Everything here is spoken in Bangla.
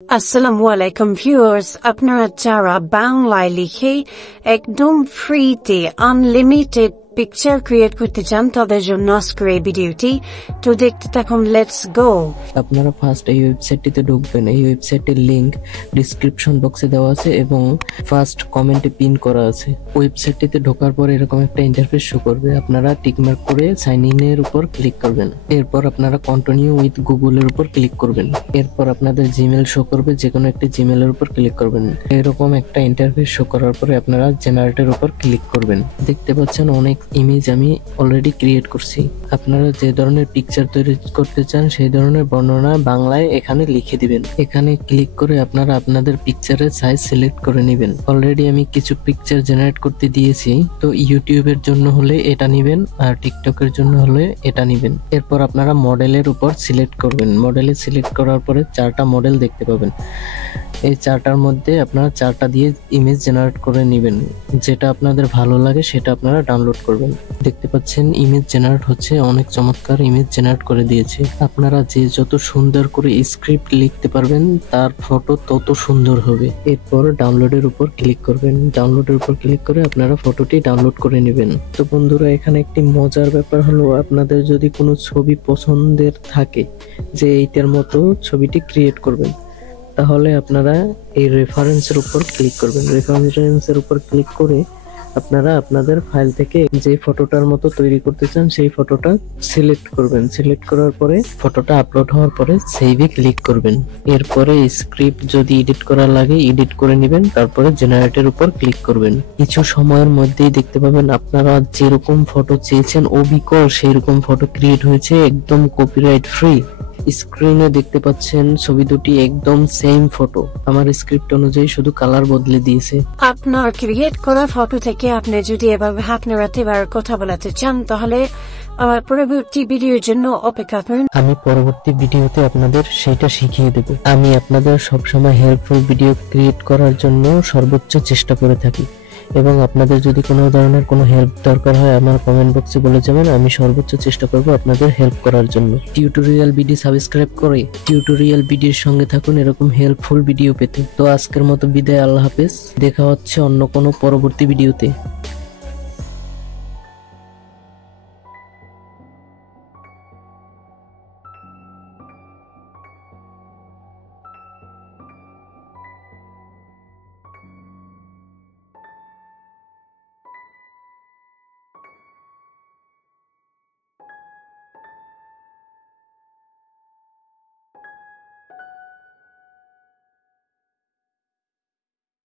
আসসালামু আলাইকুম ভিউয়ার্স, আপনারা যারা বাংলায় লিখে একদম ফ্রিতে আনলিমিটেড পিকচার ক্রিয়েট করতে চান তাদের জন্য আজকের এই ভিডিওটি। তো দেখতে থাকুন, লেটস গো। আপনারা ফার্স্ট এই ওয়েবসাইটটিতে ঢুকবেন। এই ওয়েবসাইটের লিংক ডিসক্রিপশন বক্সে দেওয়া আছে এবং ফার্স্ট কমেন্টে পিন করা আছে। ওয়েবসাইটটিতে ঢোকার পর এরকম একটা ইন্টারফেস শো করবে। আপনারা টিকমার্ক করে সাইন ইন এর উপর ক্লিক করবেন। এরপর আপনারা কন্টিনিউ উইথ গুগলের উপর ক্লিক করবেন। এরপর আপনাদের জিমেল শো করবে, যে কোনো একটি জিমেলের উপর ক্লিক করবেন। এরকম একটা ইন্টারফেস শো করার পরে আপনারা জেনারেটের উপর ক্লিক করবেন। দেখতে পাচ্ছেন অনেক ইমেজ আমি অলরেডি ক্রিয়েট করছি। আপনারা যে ধরনের পিকচার তৈরি করতে চান সেই ধরনের বর্ণনা বাংলায় এখানে লিখে দিবেন। এখানে ক্লিক করে আপনারা আপনাদের পিকচারের সাইজ সিলেক্ট করে নেবেন। অলরেডি আমি কিছু পিকচার জেনারেট করতে দিয়েছি, তো ইউটিউবের জন্য হলে এটা নিবেন আর টিকটকের জন্য হলে এটা নিবেন। এরপর আপনারা মডেলের উপর সিলেক্ট করবেন। মডেলে সিলেক্ট করার পরে 4টা মডেল দেখতে পাবেন। এই 4টার মধ্যে আপনারা 4টা দিয়ে ইমেজ জেনারেট করে নেবেন। যেটা আপনাদের ভালো লাগে সেটা আপনারা ডাউনলোড করবেন। দেখতে পাচ্ছেন ইমেজ জেনারেট হচ্ছে, অনেক চমৎকার ইমেজ জেনারেট করে দিয়েছে। আপনারা যে যত সুন্দর করে স্ক্রিপ্ট লিখতে পারবেন তার ফটো তত সুন্দর হবে। এরপর ডাউনলোডের উপর ক্লিক করবেন। ডাউনলোডের উপর ক্লিক করে আপনারা ফটোটি ডাউনলোড করে নেবেন। তো বন্ধুরা, এখানে একটি মজার ব্যাপার হলো, আপনাদের যদি কোনো ছবি পছন্দের থাকে যে এইটার মতো ছবিটি ক্রিয়েট করবেন, তাহলে আপনারা এই রেফারেন্সের উপর ক্লিক করবেন। রেফারেন্সের উপর ক্লিক করে আপনারা আপনাদের ফাইল থেকে যে ফটোটার মতো তৈরি করতে চান সেই ফটোটা সিলেক্ট করবেন। সিলেক্ট করার পরে ফটোটা আপলোড হওয়ার পরে সেভে ক্লিক করবেন। এরপরে স্ক্রিপ্ট যদি এডিট করা লাগে এডিট করে নেবেন। তারপরে জেনারেটের উপর ক্লিক করবেন। কিছু সময়ের মধ্যেই দেখতে পাবেন আপনারা যেরকম ফটো চেয়েছেন অবিকল সেই রকম ফটো ক্রিয়েট হয়েছে, একদম কপিরাইট ফ্রি। স্ক্রিনে দেখতে পাচ্ছেন ছবি দুটি একদম সেম ফটো। আমার স্ক্রিপ্ট অনুযায়ী শুধু কালার বদলে দিয়েছে। আপনার ক্রিয়েট করা ফটো থেকে আপনি যদি এভাবে আপনারা এবার কথা বলাতে চান তাহলে আমার পরবর্তী ভিডিওর জন্য অপেক্ষা করুন। আমি পরবর্তী ভিডিওতে আপনাদের সেটা শিখিয়ে দেব। আমি আপনাদের সবসময় হেল্পফুল ভিডিও ক্রিয়েট করার জন্য সর্বোচ্চ চেষ্টা করে থাকি এবং আপনাদের যদি কোনো ধরনের কোনো হেল্প দরকার হয় আমার কমেন্ট বক্সে বলে যাবেন। আমি সর্বোচ্চ চেষ্টা করব আপনাদের হেল্প করার জন্য। টিউটোরিয়াল ভিডিও সাবস্ক্রাইব করে টিউটোরিয়াল ভিডিওর সঙ্গে থাকুন এরকম হেল্পফুল ভিডিও পেতে। তো আজকের মতো বিদায়, আল্লাহ হাফেজ। দেখা হচ্ছে অন্য কোনো পরবর্তী ভিডিওতে।